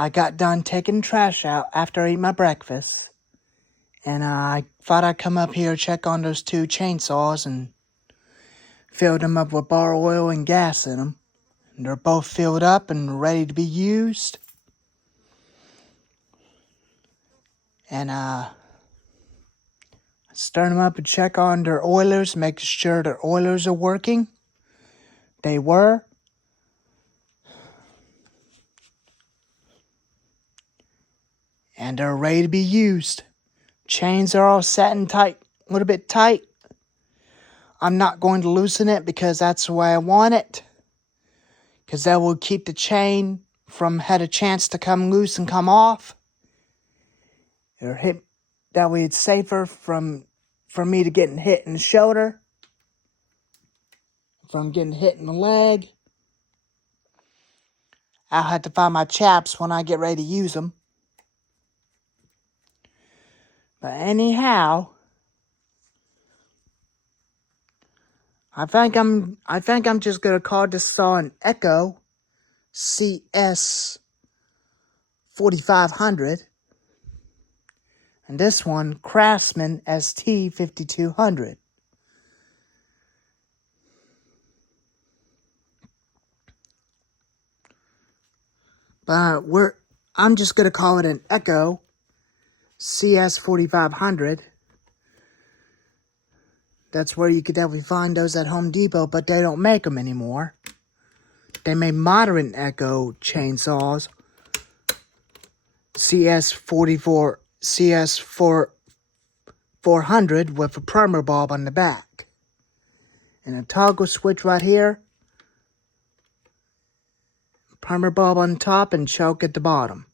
I got done taking trash out after I ate my breakfast. And I thought I'd come up here check on those two chainsaws and filled them up with bar oil and gas in them. And they're both filled up and ready to be used. And start them up and check on their oilers, make sure their oilers are working. They were. And they're ready to be used. Chains are all set and tight, a little bit tight. I'm not going to loosen it because that's the way I want it. Because that will keep the chain from had a chance to come loose and come off. Or hit, that way it's safer from me to getting hit in the shoulder. From getting hit in the leg. I'll have to find my chaps when I get ready to use them. But anyhow, I think I'm just gonna call this saw an Echo CS 4500, and this one Craftsman ST 5200. But I'm just gonna call it an Echo CS 4500. That's where you could definitely find those at Home Depot, but they don't make them anymore. They made modern Echo chainsaws. CS 400 with a primer bulb on the back. And a toggle switch right here. Primer bulb on top and choke at the bottom.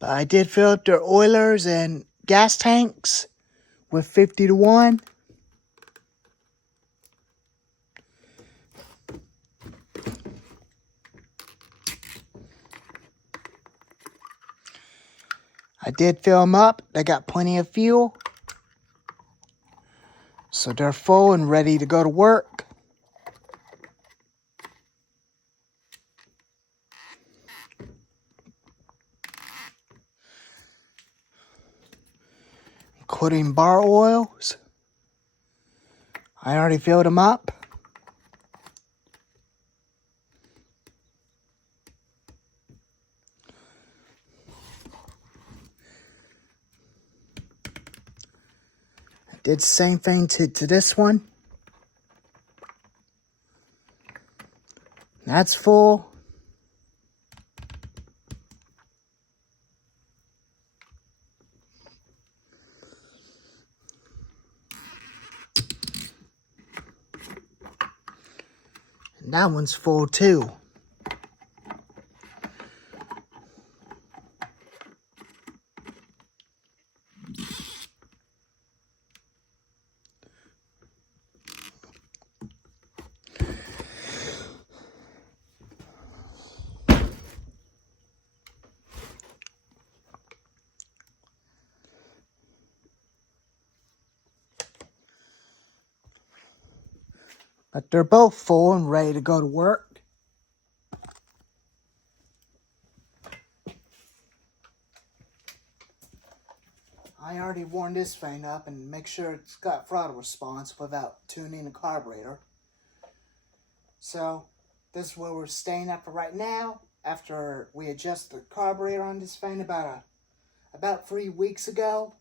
But I did fill up their oilers and gas tanks with 50 to 1. I did fill them up. They got plenty of fuel. So they're full and ready to go to work. Including bar oils. I already filled them up. I did the same thing to this one. That's full. And that one's full too. But they're both full and ready to go to work. I already warmed this thing up and make sure it's got throttle response without tuning the carburetor. So this is where we're staying at for right now. After we adjust the carburetor on this thing about 3 weeks ago.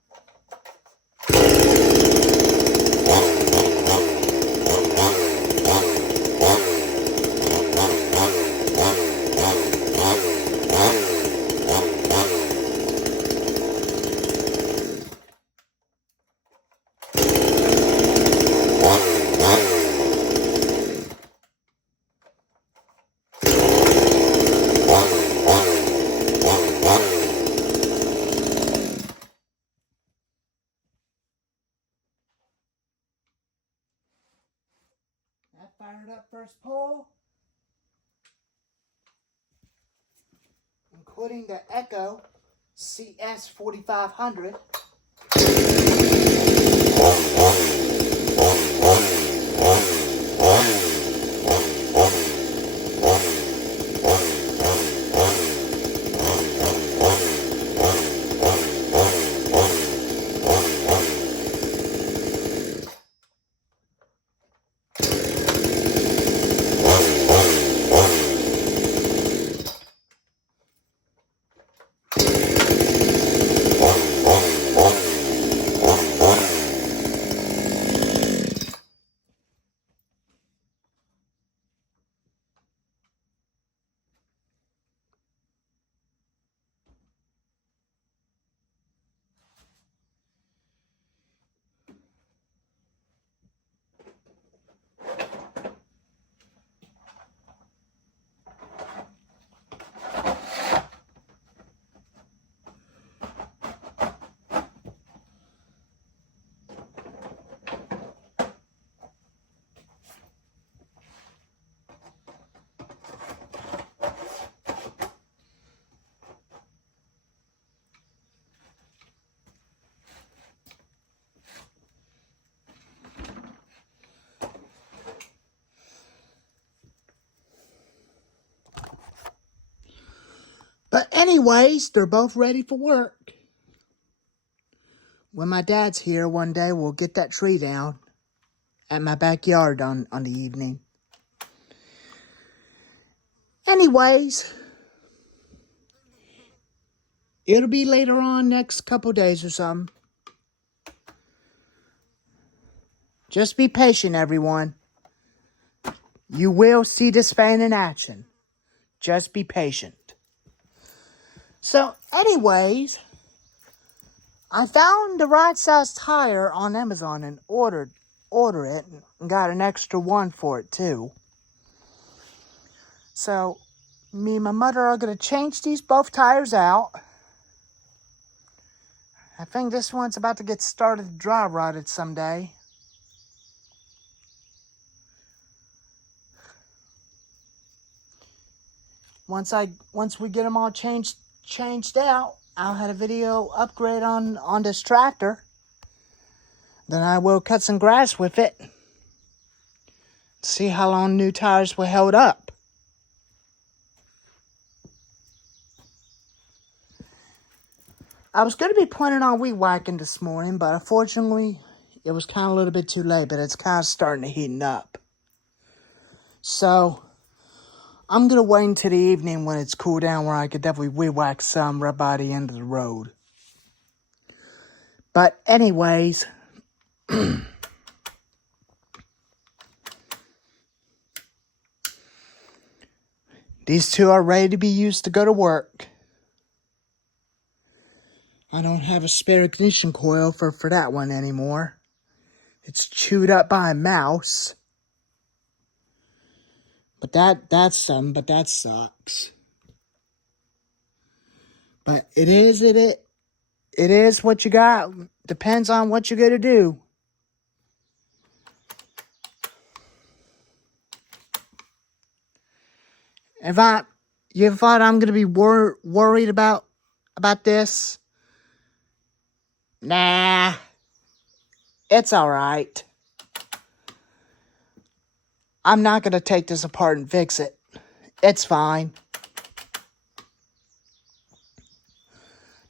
That fired up first pole, including the Echo CS 4500. anyways, they're both ready for work. When my dad's here one day, we'll get that tree down at my backyard on the evening. Anyways, it'll be later on next couple days or something. Just be patient, everyone. You will see this fan in action. Just be patient. So, anyways, I found the right size tire on Amazon and ordered it and got an extra one for it too. So, me and my mother are going to change these both tires out. I think this one's about to get started dry rotted someday. Once we get them all changed out, I'll have a video upgrade on this tractor. Then I will cut some grass with it. See how long new tires will hold up. I was going to be planning on weed whacking this morning, but unfortunately, it was kind of a little bit too late, but it's kind of starting to heat up. So, I'm going to wait until the evening when it's cool down where I could definitely weed whack some right by the end of the road. But anyways, these two are ready to be used to go to work. I don't have a spare ignition coil for that one anymore. It's chewed up by a mouse. But that sucks. But it is what you got. Depends on what you're gonna do. You thought I'm gonna be worried about this? Nah, it's all right. I'm not gonna take this apart and fix it. It's fine.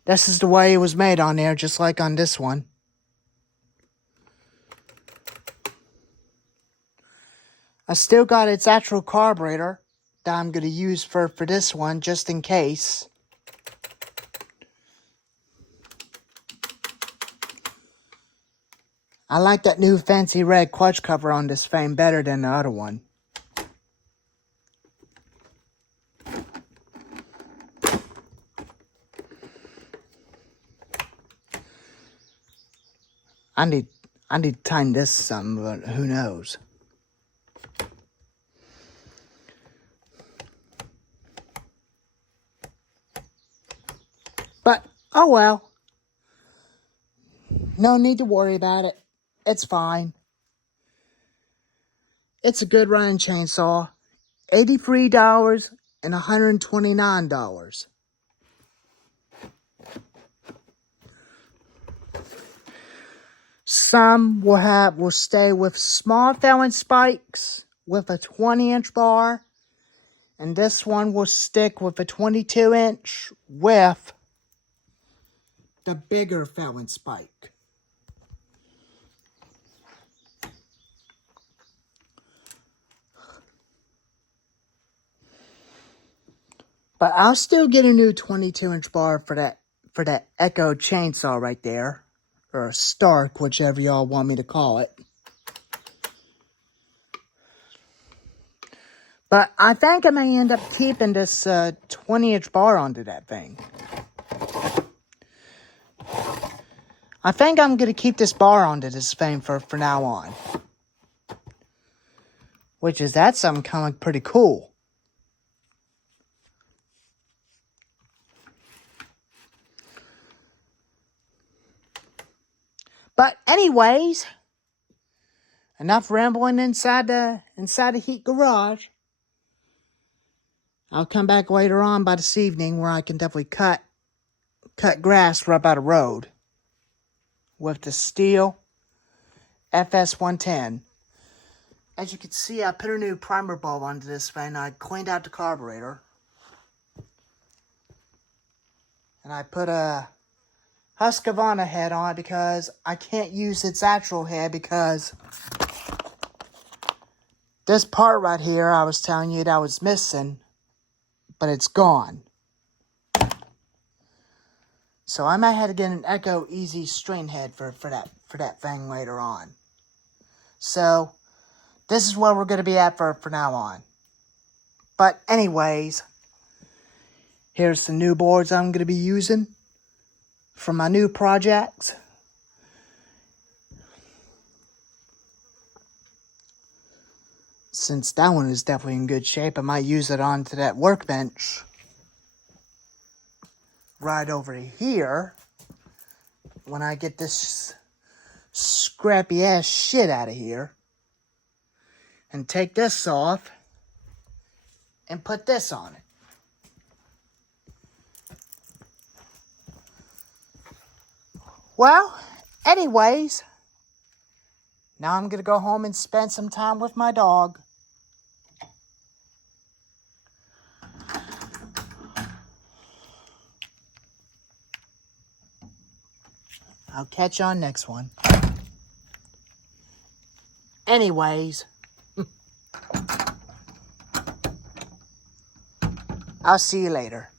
This is the way it was made on there, just like on this one. I still got its actual carburetor that I'm going to use for this one, just in case. I like that new fancy red clutch cover on this frame better than the other one. I need to tighten this some, but who knows? But, oh well. No need to worry about it. It's fine. It's a good running chainsaw. $83 and $129. Some will stay with small felon spikes with a 20-inch bar. And this one will stick with a 22-inch with the bigger felon spike. But I'll still get a new 22-inch bar for that Echo chainsaw right there. Or a Stark, whichever y'all want me to call it. But I think I may end up keeping this 20-inch bar onto that thing. I think I'm going to keep this bar onto this thing for now on. That's something kind of pretty cool. But anyways, enough rambling inside the heat garage. I'll come back later on by this evening where I can definitely cut grass right by the road with the Steel FS110. As you can see, I put a new primer bulb onto this thing. I cleaned out the carburetor. And I put a Husqvarna head on it because I can't use its actual head because this part right here I was telling you that was missing, but it's gone. So I might have to get an Echo Easy string head for that thing later on. So this is where we're going to be at for now on. But anyways, here's the new boards I'm going to be using for my new projects. Since that one is definitely in good shape, I might use it onto that workbench right over here when I get this scrappy ass shit out of here. And take this off and put this on it. Well, anyways, now I'm going to go home and spend some time with my dog. I'll catch you on next one. Anyways, I'll see you later.